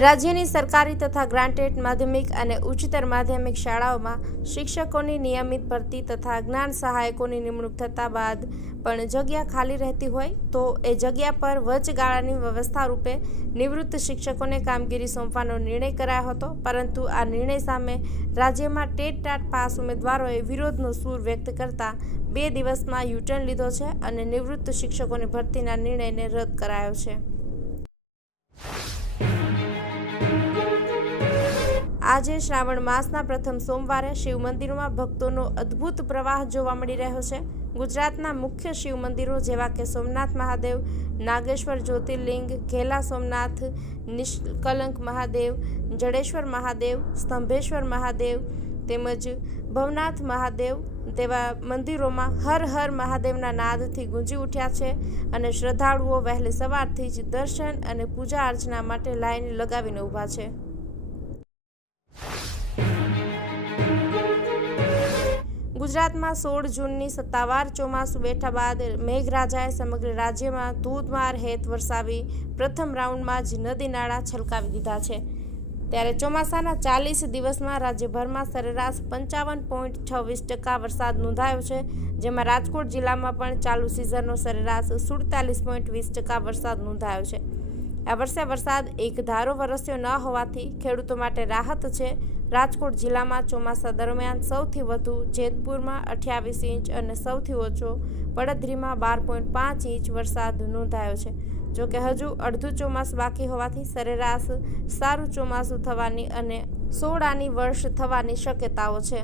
રાજ્યની સરકારી તથા ગ્રાન્ટેડ માધ્યમિક અને ઉચ્ચતર માધ્યમિક શાળાઓમાં શિક્ષકોની નિયમિત ભરતી તથા જ્ઞાન સહાયકોની નિમણૂક થતા બાદ પણ જગ્યા ખાલી રહેતી હોય, તો એ જગ્યા પર વચગાળાની વ્યવસ્થા રૂપે નિવૃત્ત શિક્ષકોને કામગીરી સોંપવાનો નિર્ણય કરાયો હતો. પરંતુ આ નિર્ણય સામે રાજ્યમાં ટેટ ટાટ પાસ ઉમેદવારોએ વિરોધનો સૂર વ્યક્ત કરતા બે દિવસમાં યુટર્ન લીધો છે અને નિવૃત્ત શિક્ષકોની ભરતીના નિર્ણયને રદ કરાયો છે. આજે શ્રાવણ માસના પ્રથમ સોમવારે શિવ મંદિરોમાં ભક્તોનો અદ્ભુત પ્રવાહ જોવા મળી રહ્યો છે. ગુજરાતના મુખ્ય શિવ મંદિરો જેવા કે સોમનાથ મહાદેવ, નાગેશ્વર જ્યોતિર્લિંગ, ઘેલા સોમનાથ, નિષ્કલંક મહાદેવ, જડેશ્વર મહાદેવ, સ્તંભેશ્વર મહાદેવ તેમજ ભવનાથ મહાદેવ તેવા મંદિરોમાં હર હર મહાદેવના નાદથી ગુંજી ઉઠ્યા છે અને શ્રદ્ધાળુઓ વહેલી સવારથી જ દર્શન અને પૂજા અર્ચના માટે લાઈન લગાવીને ઊભા છે. ગુજરાતમાં સોળ જૂનની સત્તાવાર ચોમાસું બેઠા બાદ મેઘરાજાએ સમગ્ર રાજ્યમાં ધોધમાર હેત વરસાવી પ્રથમ રાઉન્ડમાં જ નદી નાળા છલકાવી દીધા છે. ત્યારે ચોમાસાના ચાલીસ દિવસમાં રાજ્યભરમાં સરેરાશ પંચાવન પોઈન્ટ છવ્વીસ ટકા વરસાદ નોંધાયો છે, જેમાં રાજકોટ જિલ્લામાં પણ ચાલુ સિઝનનો સરેરાશ સુડતાલીસ પોઈન્ટ વીસ ટકા વરસાદ નોંધાયો છે. આ વર્ષે વરસાદ એક ધારો વરસ્યો ન હોવાથી ખેડૂતો માટે રાહત છે. રાજકોટ જિલ્લામાં ચોમાસા દરમિયાન સૌથી વધુ જેતપુરમાં અઠ્યાવીસ ઇંચ અને સૌથી ઓછો પડદરીમાં બાર પોઈન્ટ પાંચ ઇંચ વરસાદ નોંધાયો છે. જોકે હજુ અડધું ચોમાસું બાકી હોવાથી સરેરાશ સારું ચોમાસું થવાની અને સોળાની વર્ષ થવાની શક્યતાઓ છે.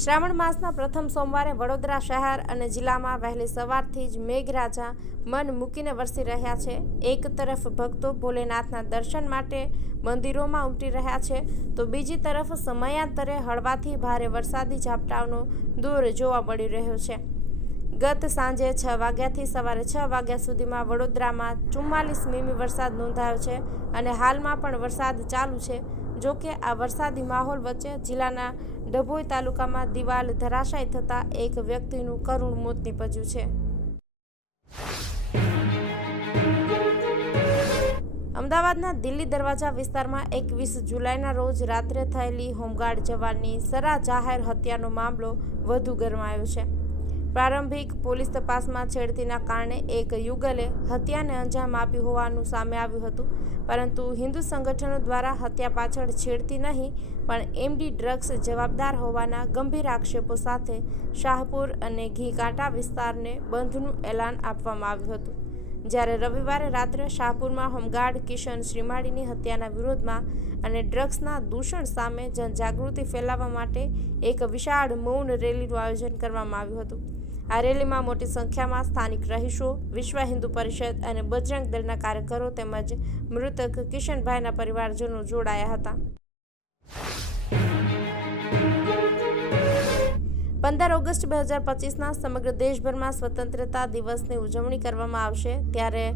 શ્રાવણ માસના પ્રથમ સોમવારે વડોદરા શહેર અને જિલ્લામાં વહેલી સવારથી જ મેઘરાજા મન મૂકીને વરસી રહ્યા છે. એક તરફ ભક્તો ભોલેનાથના દર્શન માટે મંદિરોમાં ઉમટી રહ્યા છે, તો બીજી તરફ સમયાંતરે હળવાથી ભારે વરસાદી ઝાપટાઓનો દોર જોવા મળી રહ્યો છે. ગત સાંજે છ વાગ્યાથી સવારે છ વાગ્યા સુધીમાં વડોદરામાં ચુમ્માલીસ મીમી વરસાદ નોંધાયો છે અને હાલમાં પણ વરસાદ ચાલુ છે. જો કે આ વરસાદી માહોલ વચ્ચે જિલ્લાના ડભોઈ તાલુકામાં દિવાલ ધરાશાય થતાં એક વ્યક્તિનું કરુણ મોત નીપજ્યું છે. અમદાવાદના દિલ્હી દરવાજા વિસ્તારમાં એકવીસ જુલાઈના રોજ રાત્રે થયેલી હોમગાર્ડ જવાનની સરા જાહેર હત્યાનો મામલો વધુ ગરમાયો છે. પ્રારંભિક પોલીસ તપાસમાં છેડતીના કારણે એક યુગલે હત્યાને અંજામ આપ્યું હોવાનું સામે આવ્યું હતું. પરંતુ હિન્દુ સંગઠનો દ્વારા હત્યા પાછળ છેડતી નહીં, પણ એમડી ડ્રગ્સ જવાબદાર હોવાના ગંભીર આક્ષેપો સાથે શાહપુર અને ઘીકાંટા વિસ્તારને બંધનું એલાન આપવામાં આવ્યું હતું. જ્યારે રવિવારે રાત્રે શાહપુરમાં હોમગાર્ડ કિશન શ્રીમાળીની હત્યાના વિરોધમાં અને ડ્રગ્સના દૂષણ સામે જનજાગૃતિ ફેલાવવા માટે એક વિશાળ મૌન રેલીનું આયોજન કરવામાં આવ્યું હતું. આ રેલીમાં મોટી સંખ્યામાં સ્થાનિક રહીશો, વિશ્વ હિન્દુ પરિષદ અને બજરંગ દળના કાર્યકરો તેમજ મૃતક કિશનભાઈના પરિવારજનો જોડાયા હતા. પંદર ઓગસ્ટ બે હજાર પચીસના સમગ્ર દેશભરમાં સ્વતંત્રતા દિવસની ઉજવણી કરવામાં આવશે. ત્યારે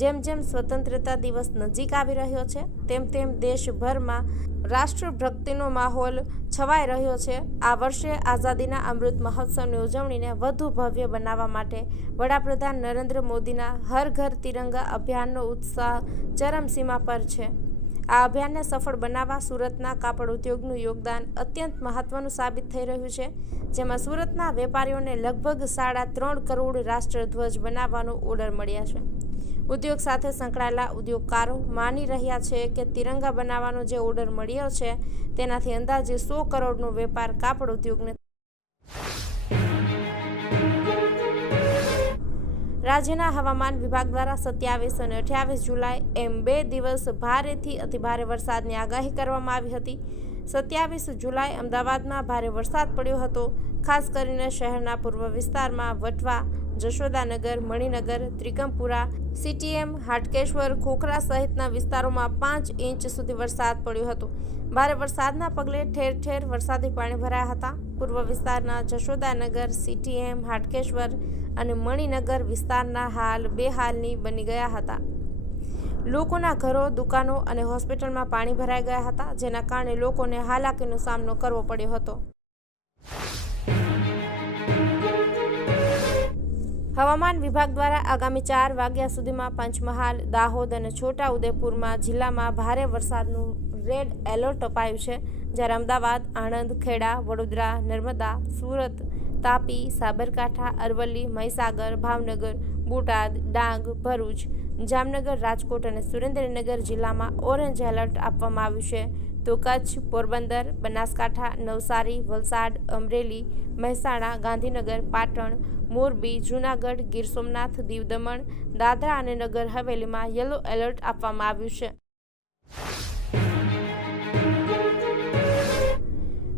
જેમ જેમ સ્વતંત્રતા દિવસ નજીક આવી રહ્યો છે, તેમ તેમ દેશભરમાં રાષ્ટ્રભક્તિનો માહોલ છવાઈ રહ્યો છે. આ વર્ષે આઝાદીના અમૃત મહોત્સવની ઉજવણીને વધુ ભવ્ય બનાવવા માટે વડાપ્રધાન નરેન્દ્ર મોદીના હર ઘર તિરંગા અભિયાનનો ઉત્સાહ ચરમસીમા પર છે. આ અભિયાનને સફળ બનાવવા સુરતના કાપડ ઉદ્યોગનું યોગદાન અત્યંત મહત્વનું સાબિત થઈ રહ્યું છે. જેમાં સુરતના વેપારીઓને લગભગ સાડા ત્રણ કરોડ રાષ્ટ્રધ્વજ બનાવવાનો ઓર્ડર મળ્યા છે. ઉદ્યોગ સાથે સંકળાયેલા ઉદ્યોગકારો માની રહ્યા છે કે તિરંગા બનાવવાનો જે ઓર્ડર મળ્યો છે, તેનાથી અંદાજે સો કરોડનો વેપાર કાપડ ઉદ્યોગને રાજ્યના હવામાન વિભાગ દ્વારા સત્યાવીસ અને અઠ્યાવીસ જુલાઈ એમ બે દિવસ ભારેથી અતિભારે વરસાદની આગાહી કરવામાં આવી હતી. સત્યાવીસ જુલાઈ અમદાવાદમાં ભારે વરસાદ પડ્યો હતો, ખાસ કરીને શહેરના પૂર્વ વિસ્તારમાં વટવા જશોદાનગર, મણિનગર, ત્રિકમપુરા, સીટીએમ, હાટકેશ્વર, ખોખરા સહિતના વિસ્તારોમાં પાંચ ઇંચ સુધી વરસાદ પડ્યો હતો. ભારે વરસાદના પગલે ઠેર ઠેર વરસાદી પાણી ભરાયા હતા. પૂર્વ વિસ્તારના જશોદાનગર, સીટીએમ, હાટકેશ્વર અને મણિનગર વિસ્તારના હાલ બેહાલની બની ગયા હતા. લોકોના ઘરો, દુકાનો અને હોસ્પિટલમાં પાણી ભરાઈ ગયા હતા, જેના કારણે લોકોને હાલાકીનો સામનો કરવો પડ્યો હતો. હવામાન વિભાગ દ્વારા આગામી ચાર વાગ્યા સુધીમાં પંચમહાલ, દાહોદ અને છોટા ઉદેપુરમાં જિલ્લામાં ભારે વરસાદનું રેડ એલર્ટ અપાયું છે, જ્યારે અમદાવાદ, આણંદ, ખેડા, વડોદરા, નર્મદા, સુરત, તાપી, સાબરકાંઠા, અરવલ્લી, મહીસાગર, ભાવનગર, બોટાદ, ડાંગ, ભરૂચ, જામનગર, રાજકોટ અને સુરેન્દ્રનગર જિલ્લામાં ઓરેન્જ એલર્ટ આપવામાં આવ્યું છે. તો કચ્છ, પોરબંદર, બનાસકાંઠા, નવસારી, વલસાડ, અમરેલી, મહેસાણા, ગાંધીનગર, પાટણ મોરબી જૂનાગઢ, ગીર સોમનાથ દીવ દમણ દાદરા અને નગર હવેલીમાં યલો એલર્ટ આપવામાં આવ્યું છે.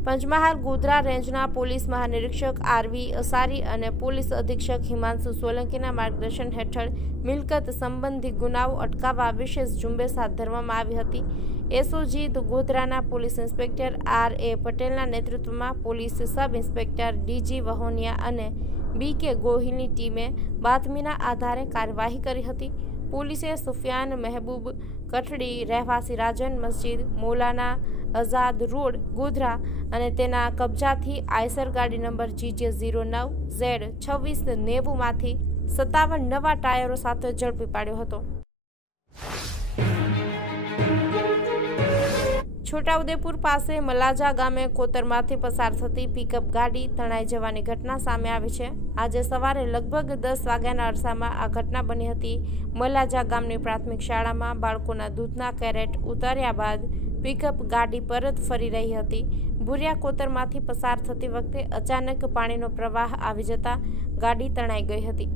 પંચમહાલ, ગોધરા રેન્જના પોલીસ મહાનિરીક્ષક આરવી અસારી અને પોલીસ અધિક્ષક હિમાંશુ સોલંકીના માર્ગદર્શન હેઠળ મિલકત સંબંધી ગુનાઓ અટકાવવા વિશેષ ઝુંબેશ હાથ ધરવામાં આવી હતી. એસઓજી ગોધરાના પોલીસ ઇન્સ્પેક્ટર આર એ પટેલના નેતૃત્વમાં police sub inspector D G Vahoniya અને બી કે ગોહિલની ટીમે બાતમીના આધારે કાર્યવાહી કરી હતી. પોલીસે સુફિયાન મહેબૂબ કઠડી, રહેવાસી રાજન મસ્જિદ, મૌલાના આઝાદ રોડ, ગોધરા અને તેના કબજાથી આયસર ગાડી નંબર જીજે ઝીરો નવ ઝેડ છવ્વીસ નેવુંમાંથી સત્તાવન નવા ટાયરો સાથે ઝડપી પાડ્યો હતો. છોટાઉદેપુર પાસે મલાજા ગામે કોતરમાંથી પસાર થતી પિકઅપ ગાડી તણાઈ જવાની ઘટના સામે આવી છે. આજે સવારે લગભગ દસ વાગ્યાના અરસામાં આ ઘટના બની હતી. મલાજા ગામની પ્રાથમિક શાળામાં બાળકોના દૂધના કેરેટ ઉતાર્યા બાદ પિકઅપ ગાડી પરત ફરી રહી હતી. ભૂરિયા કોતરમાંથી પસાર થતી વખતે અચાનક પાણીનો પ્રવાહ આવી જતા ગાડી તણાઈ ગઈ હતી.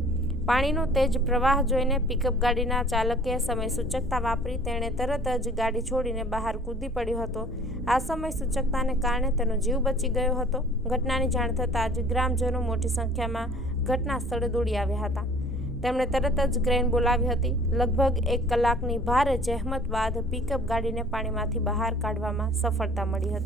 પાણીનો તેજ પ્રવાહ જોઈને પિકઅપ ગાડીના ચાલકે સમય સૂચકતા વાપરી તેણે તરત જ ગાડી છોડીને બહાર કૂદી પડ્યો હતો. આ સમય સૂચકતાને કારણે તેનો જીવ બચી ગયો હતો. ઘટનાની જાણ થતાં જ ગ્રામજનો મોટી સંખ્યામાં ઘટના સ્થળે દોડી આવ્યા હતા. તેમણે તરત જ ક્રેન બોલાવી હતી. લગભગ એક કલાકની ભારે જહેમત બાદ પિકઅપ ગાડીને પાણીમાંથી બહાર કાઢવામાં સફળતા મળી હતી.